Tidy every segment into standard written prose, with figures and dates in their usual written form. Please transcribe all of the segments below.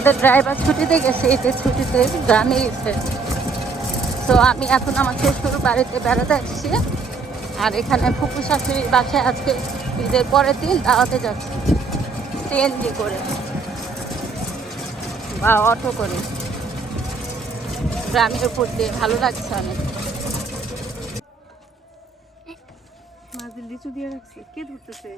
আমাদের ড্রাইভার ছুটিতে গেছে, ঈদের ছুটিতে গ্রামে গেছে। তো আমি এখন আমার শ্বশুর বাড়িতে বেড়াতে আসছি, আর এখানে ফুপু শাশুড়ির বাসায় আজকে ঈদের পরের দিন দাওয়াতে যাচ্ছি সিএনজি করে বা অটো করে। গ্রামের উপর দিয়ে ভালো লাগছে অনেক। মাঝে লিচু দিয়ে রাখছি, কে ধরতেছে?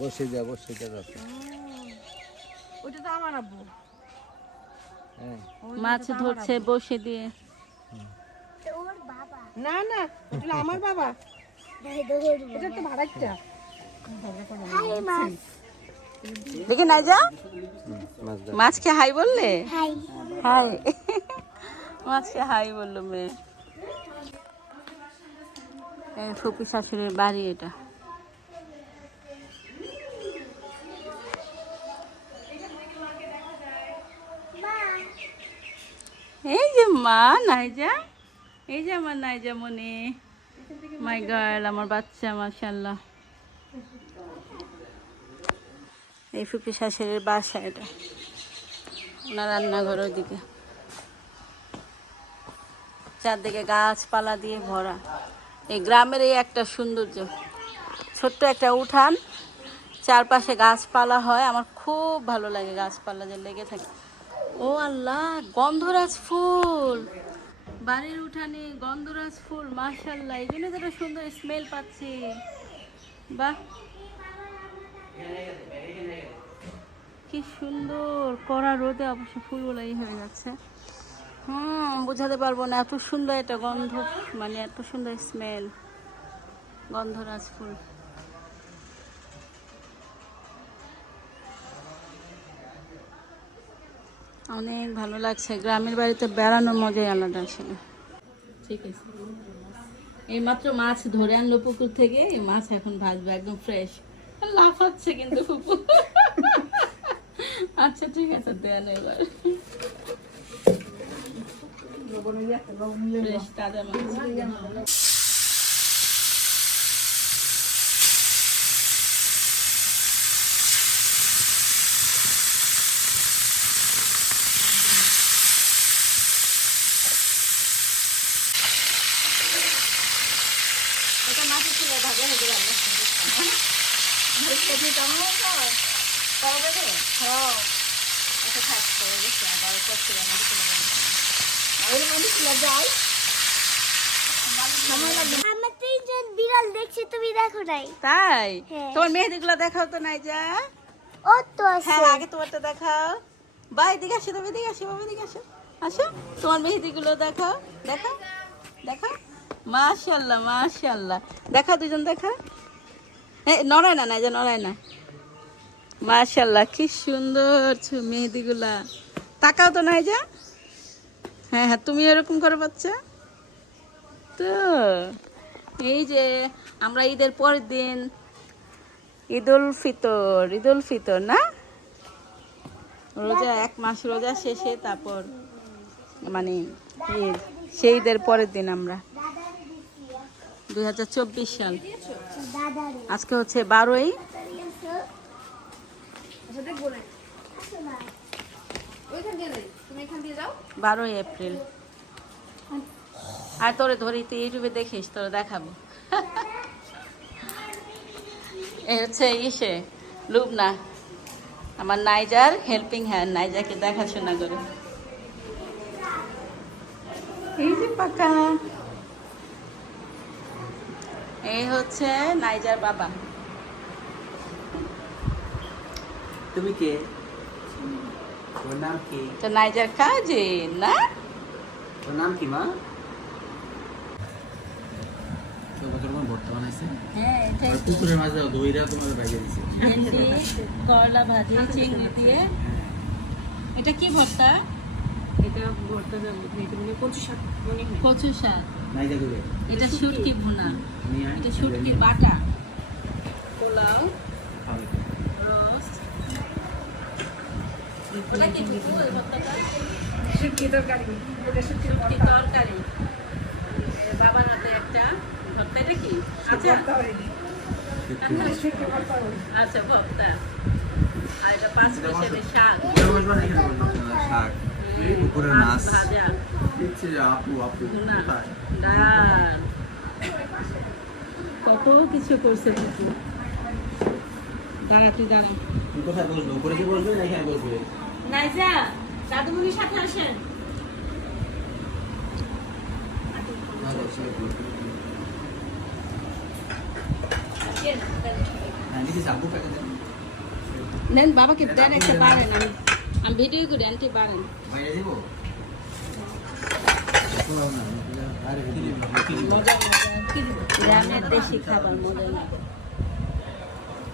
বসে যা যাচ্ছে। ওইটা তো আমার আব্বু। হ্যাঁ, মাছ ধরছে বসে দিয়ে। না না, ওটা আমার বাবা। এটা তো ভাড়াইটা। দেখি নাই যা মাছকে হাই বললে, হাই মাছকে হাই বললো মেয়ে। এই ফুপু শাশুড়ির বাড়ি এটা। এই যে মা নাইজা, এই যে আমার নাইজা মনে, মাই গার্ল, আমার বাচ্চা মাশাআল্লাহ। এই ফুপি শাশুড়ির বাসা এটা, ওনার রান্নাঘর ওইদিকে। চারদিকে গাছপালা দিয়ে ভরা। এই গ্রামের এই একটা সৌন্দর্য, ছোট্ট একটা উঠান, চারপাশে গাছপালা হয়। আমার খুব ভালো লাগে গাছপালা যে লেগে থাকে। ও আল্লাহ, গন্ধরাজ ফুল, বাড়ির উঠানে গন্ধরাজ ফুল মাশাআল্লাহ। এই জন্য তো সুন্দর স্মেল পাচ্ছি। বাহ, কি সুন্দর কড়া রোদে অবশ্য ফুলগুলো এই হয়ে যাচ্ছে। বোঝাতে পারবো না, এত সুন্দর এটা গন্ধ, মানে এত সুন্দর স্মেল গন্ধরাজ ফুল। অনেক ভালো লাগছে, গ্রামের বাড়িতে বেড়ানোর মজাই আলাদা ছিল। ঠিক আছে, এই মাত্র মাছ ধরে আনলো পুকুর থেকে, এই মাছ এখন ভাজবে একদম ফ্রেশ। লাফাচ্ছে কিন্তু ফুপু। আচ্ছা ঠিক আছে, দেন এবার ফ্রেশ তাজা মাছ। এটা মাছের ছিল ভাজা হয়ে গেল। বিড়াল দেখছি, তুমি দেখো নাই? তাই? হ্যাঁ। তোমার মেহেদি গুলো দেখাও তো নাই যা। ও তো আছে। হ্যাঁ, আগে তোমারটা দেখাও। বাই, এদিকে আসো, তুমি এদিকে আসো, বাবা এদিকে আসো, আসো তোমার মেহেদি গুলো দেখাও, দেখাও দেখাও। মাশাআল্লাহ মাশাআল্লাহ, দেখাও দুজন দেখাও। হ্যাঁ, নড়ায় না, নাই যা নড়ায় না। মাশাআল্লাহ, কি সুন্দর মেহেদি গুলা। তাকাও তো নাই যা। হ্যাঁ হ্যাঁ, তুমি এরকম করো বাচ্চা। তো এই যে আমরা ঈদের পরের দিন ঈদ উল ফিতর না, রোজা 1 মাস রোজা শেষে তারপর মানে ঈদ, সেই ঈদের পরের দিন আমরা 2024 সাল। আজকে হচ্ছে 12ই এপ্রিল। আর তোরে ধরি, তুই ইউটিউবে দেখিস, তোরে দেখাবো। এই হচ্ছে ইসে লুবনা, আমার নাইজার হেল্পিং হ্যান্ড, নাইজাকে দেখাশোনা করে। এই যে পাকা, এই হচ্ছে নাইজার বাবা। তুমি কে? তোমার নাম কি? তো নাইজার কাজিন না? তোমার নাম কি মা? হ্যাঁ, এটাই তো। পুকুরের মাঝে দইরা তোমাদের বাইরে দিছে। ভেন্ডি, করলা ভাজি, চিংড়ি দিয়ে। এটা কি ভর্তা? এটা ভর্তা দেবো, এটা মানে কচু শাক মনে হয়। কচু শাক। নাইজা করে। এটা শুটকি ভুনা, নিয়ে আয়। এটা শুটকির বাটা, পোলাও, রোস্ট। ওটা কি ফুফু, এই ভর্তাটা? শুটকি তরকারি, এটা শুটকি শুটকি তরকারি। বাবার হাতে একটা ভর্তা। এটা কি? আচ্ছা ভর্তা হয়নি। শুটকি ভর্তা হয়নি। আচ্ছা, ভর্তা। আর এটা 5 মিশালের শাক, এটা বসবা না, এখানে বসবা। শাক, পুকুরের মাছ। ভাজা, দেখছি যে আপু ভুনা, কোথায়? ডাল, কত কিছু করছে পুকু। দাঁড়া তুই দাঁড়া। তুই কোথায় বসবে? উপরে কি বসবে না এখানে বসবে? নাইজা, দাদুমণির সাথে আসেন। হ্যাঁ, দেখি আপু কাকে দেন। নেন বাবাকে দেন একটা পারেন, আমি ভিডিও করে আনতে পারেন। বাইরে দিব? গ্রামের দেশি খাবার মজা লাগে।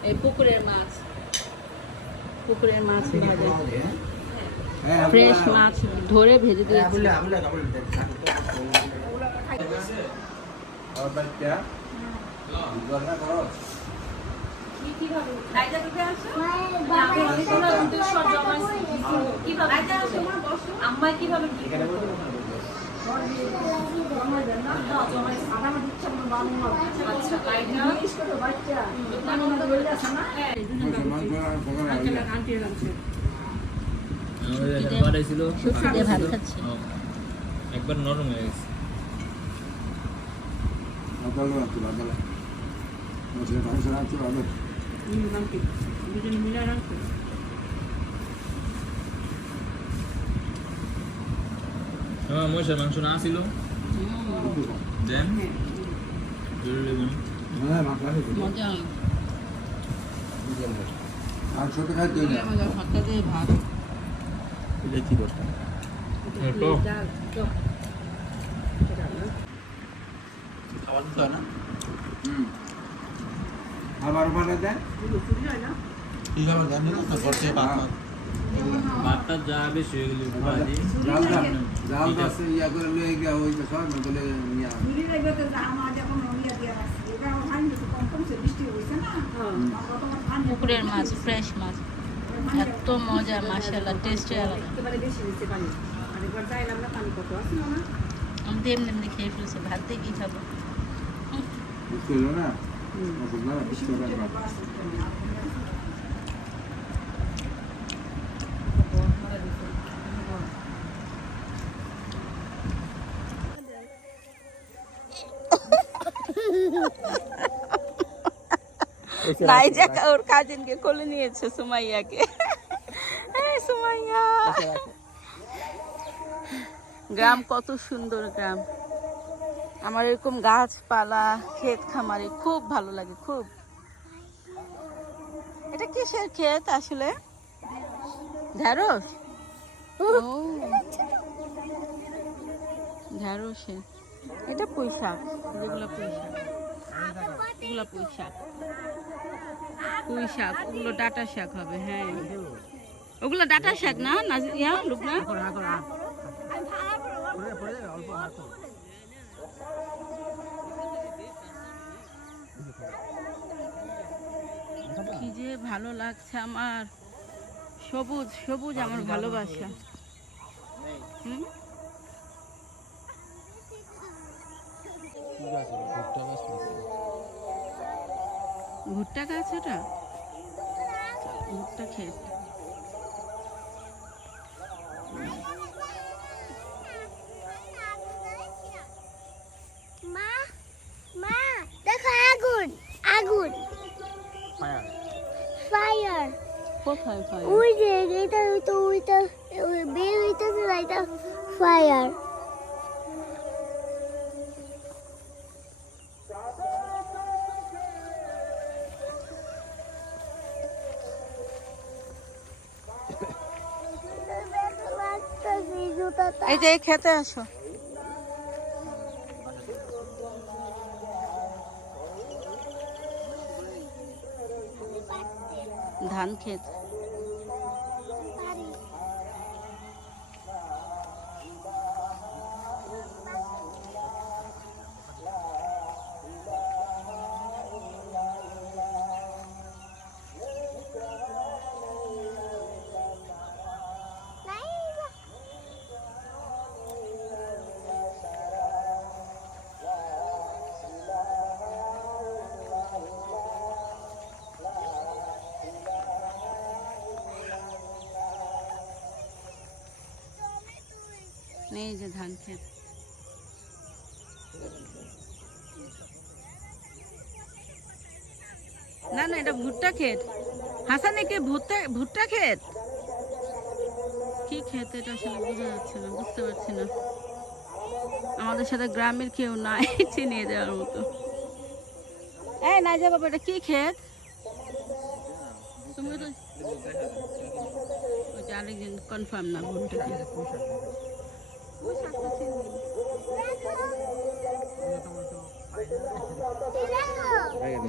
এই পুকুরের মাছ, পুকুরের মাছ ভাজা, হ্যাঁ, ফ্রেশ মাছ ধরে ভেজে দিয়েছি। আম্মা কিভাবে ভাত খাচ্ছি। একবার নরম হয়ে গেছে। মহিষের মাংস না ছিল দেন মজা ভাত এটা কি করতে? খাবার দিতে হয় না? খাবার বানা দেন কি খাবার দেন না? তারপর থেকে ভাত খাও। ভাতটা যা বেশি হয়ে গেলে ভাজি জাল দাস ইয়া করে লয়ে গিয়া ওই তো সব বলে নিয়া পুকুরের মাছ, ফ্রেশ মাছ, এত মজা, মাশাআল্লাহ, টেস্টে আলাদা। আমি তো এমনি এমনি খেয়ে ফেলছি, ভাত দিয়ে কি খাবো? বুঝছিল না বুঝলা বুঝতে পারবা নাইজা ওর কাজিনকে কোলে নিয়েছে, সুমাইয়াকে। এই সুমাইয়া, গ্রাম কত সুন্দর গ্রাম। আমার এরকম গাছপালা, ক্ষেত খামারে খুব ভালো লাগে, খুব। এটা কিসের ক্ষেত আসলে? ঢেঁড়স? ও, ঢেঁড়সে এটা পুঁই শাক, যেগুলো পুঁই শাক, এগুলো পুঁই শাক, পুঁই শাক, ওগুলো ডাঁটা শাক হবে। হ্যাঁ, ওগুলো ডাঁটা শাক না, ইয়া লুকনা। কি যে ভালো লাগছে আমার, সবুজ সবুজ আমার ভালোবাসা। হুম, ভুট্টা গাছ ওটা, ভুট্টা ক্ষেত। মা মা দেখো আগুন আগুন ফায়ার কোথায় পাই? ওই যে এটা তো ওইটা বের হইতেছে না, এটা ফায়ার। এই যে খেতে আসো। ধান ক্ষেত। এই যে ধান ক্ষেত। না না, এটা ভুট্টা ক্ষেত। হাসান, একে ভুট্টা ক্ষেত? কি ক্ষেত এটা আসলে বোঝা যাচ্ছে না, বুঝতে পারছি না। আমাদের সাথে গ্রামের কেউ নাই চিনিয়ে দেওয়ার মতো। এই না যা বাবা, এটা কি ক্ষেত? তুমি তো ওইটা আরেকজন কনফার্ম না ভুট্টা ক্ষেত।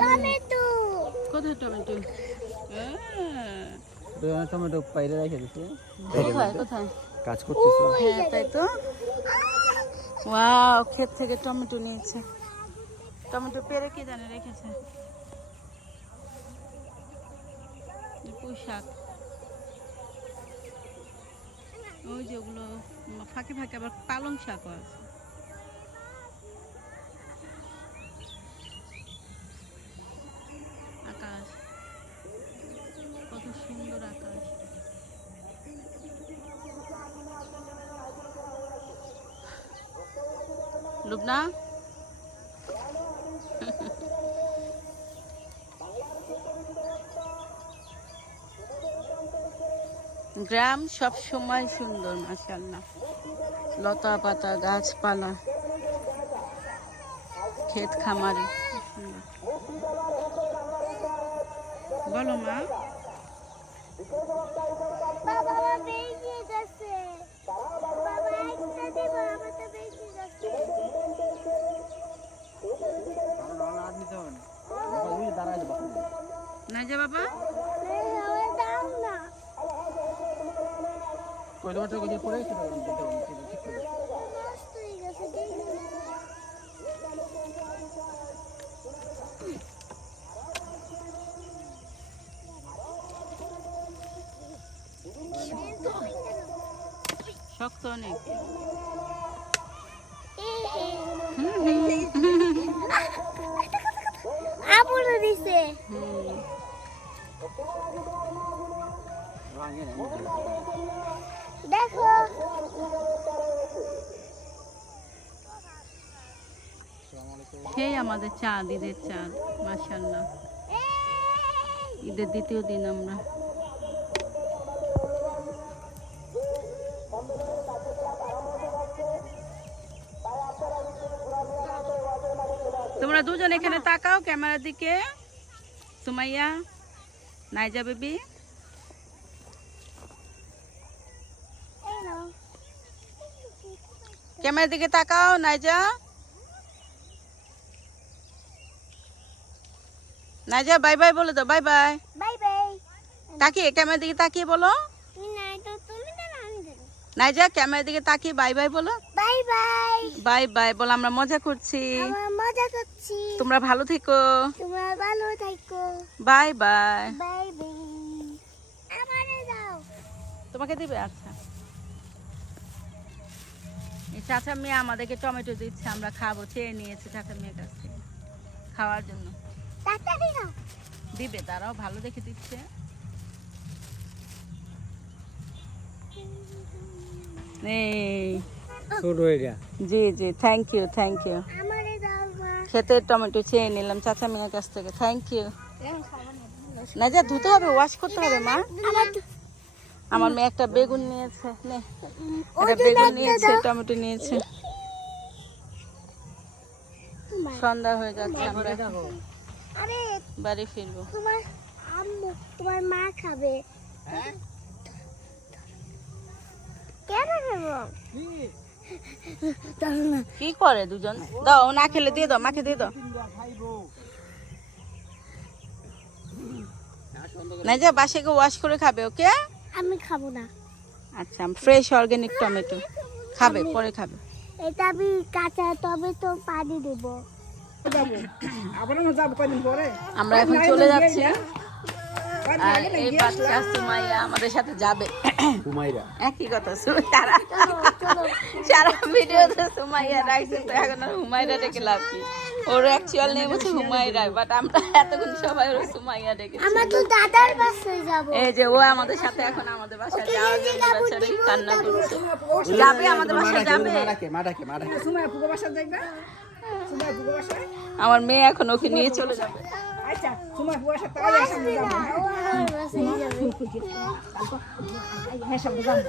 টমেটো কোথায় টমেটো? টমেটো পাইরে রেখে দিছে, কোথায় কোথায়? কাজ করতেছে। হ্যাঁ তাই তো। ওয়াও, ক্ষেত থেকে টমেটো নিয়েছে। টমেটো পেরে কি জানে রেখেছে। পুঁই শাক, ওই যে ওগুলো ফাঁকে ফাঁকে আবার পালং শাকও আছে। আকাশ, কত সুন্দর আকাশ। লুবনা, গ্রাম সব সময় সুন্দর, মাশাআল্লাহ। লতা পাতা, গাছপালা, ক্ষেত খামারে। বলো মা। বাবা বেশি যাচ্ছে, বাবা একটা দেব, আমার তো বেশি যাচ্ছে। না যা বাবা, আমার দাও না। টমেটো গুলো পড়ে গেছে, নষ্ট হয়ে গেছে, দেখি না। শক্ত অনেক। আবুলো দিছে। দেখো সেই আমাদের চাঁদ, ঈদের চাঁদ, মাশাআল্লাহ। ঈদের দ্বিতীয় দিন আমরা। তোমরা দুজন এখানে তাকাও ক্যামেরার দিকে। সুমাইয়া, নাইজা বেবি, ক্যামেরার দিকে তাকাও। নাইজা, নাইজা বাই বাই বলে দাও, বাই বাই। Bye bye. তাকিয়ে ক্যামেরার দিকে তাকিয়ে বলো। তুমি নাই তো, তুমি তো আমি দেবো। নাইজা ক্যামেরার দিকে তাকিয়ে বাই বাই বলো। Bye bye. বাই বাই বলো, আমরা মজা করছি। আমরা মজা করছি। তোমরা ভালো থেকো। তোমরা ভালো থাকো। Bye bye. Bye bye. আমারে দাও। তোমাকে দিবে? আচ্ছা। এই চাচা মেয়ে আমাদেরকে টমেটো দিচ্ছে, আমরা খাবো, চেয়ে নিয়েছে চাচা মেয়ের কাছ থেকে খাওয়ার জন্য। তাড়াতাড়ি দাও। দিবে, তারাও ভালো দেখে দিচ্ছে। এই ছোট এরিয়া। জি জি, থ্যাংক ইউ থ্যাংক ইউ। আমারে দাও মা। ক্ষেতের টমেটো চেয়ে নিলাম চাচা মেয়ের কাছ থেকে, থ্যাংক ইউ। না যা, ধুতে হবে, ওয়াশ করতে হবে মা। আমার মেয়ে একটা বেগুন নিয়েছে, নে একটা বেগুন নিয়েছে, টমেটো নিয়েছে। সন্ধ্যা হয়ে যাচ্ছে, আমরা আরে বাড়ি ফিরবো। তোমার আম্মু, তোমার মা খাবে। কেন খাবো? দাও না। কি করে দুজন? দাও, না খেলে দিয়ে দাও, মাকে দিয়ে দাও। না যা, বাসাকে ওয়াশ করে খাবে, ওকে? আমি খাবো না। আচ্ছা, ফ্রেশ অর্গানিক টমেটো খাবে, পরে খাবে। এটা আমি কাঁচা টমেটো পানি দেবো। আমরা এখন চলে যাচ্ছি। আর এই বাচ্চা সুমাইয়া আমাদের সাথে যাবে। কুমাইরা একই কথা, সারা সারা ভিডিওতে সুমাইয়া রাখছে, তো এখন আর হুমায়রা ডেকে লাভ কি? ওর অ্যাকচুয়াল নেম হচ্ছে হুমায়রা, বাট আমরা এতক্ষণ সবাই ওর সুমাইয়া ডেকেছি। আমরা তো দাদার বাসায় যাব। এই যে ও আমাদের সাথে এখন আমাদের বাসায় যাওয়ার জন্য বেচারি কান্না করছে। যাবে আমাদের বাসায় যাবে। সুমাইয়া পুকুর বাসা দেখবে, সুমাইয়া পুকুর বাসায়। আমার মেয়ে এখন ওকে নিয়ে চলে যাবে। আচ্ছা সুমাইয়া পুকুর বাসা তাই আসা যাবো। ও আমার বাসায় যাবে। হ্যাঁ সব যাবো।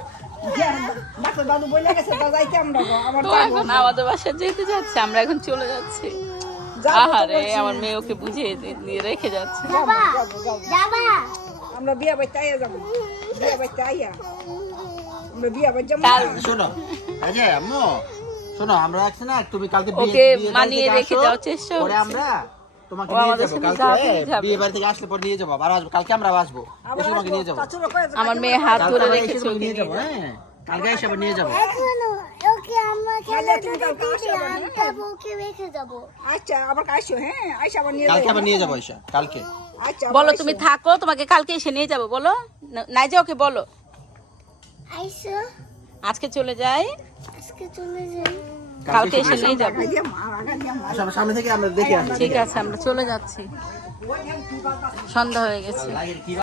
ডাক্তার দাদু বলে গেছে তা যাইতে আমরা গো, আমার তো এখন আমাদের বাসায় যেতে যাচ্ছে, আমরা এখন চলে যাচ্ছি। আহারে আমার মেয়ে ওকে বুঝিয়ে দিয়ে রেখে যাচ্ছে। যাবা যাবা। আমরা বিয়া বাড়িতে আইয়া যাবো, বিয়া বাড়িতে আইয়া আমরা বিয়া বাড়ি যাবো। কাল শোনো এই যে আম্মু শোনো, আমরা আছি না, তুমি কালকে ওকে মানিয়ে রেখে যাওয়ার চেষ্টা পরে করছি। আমরা তোমাকে ও নিয়ে আমাদের যাবো সাথে কালকে, যাবে। বিয়ে বাড়ি থেকে আসলে পরে নিয়ে যাবো, আবার আসবো কালকে, আমরা আসবো এসে তোমাকে নিয়ে যাবো, আমার মেয়ে হাত কালকে ধরে আমরা এসে রেখেছে তোমাকে ওকে নিয়ে নিয়ে যাবো। যাবে। হ্যাঁ কালকে এসে আবার নিয়ে যাবো। এখনো ওকে আমরা খেলা দিতে আমরা ওকে রেখে যাব। আচ্ছা আবার আসো, হ্যাঁ আইসা আবার নিয়ে কালকে যাবো। আবার নিয়ে যাবো ঈশা, কালকে। আচ্ছা বলো তুমি থাকো, তোমাকে কালকে এসে নিয়ে যাবো। বলো নাই যে ওকে বলো আইসো আজকে চলে যাই, আজকে চলে যাই। কালকে এসে নিয়ে যাবো। আসো, আমার সামনে থেকে আমরা দেখে আসি। ঠিক আছে আমরা চলে যাচ্ছি, সন্ধ্যা হয়ে গেছে।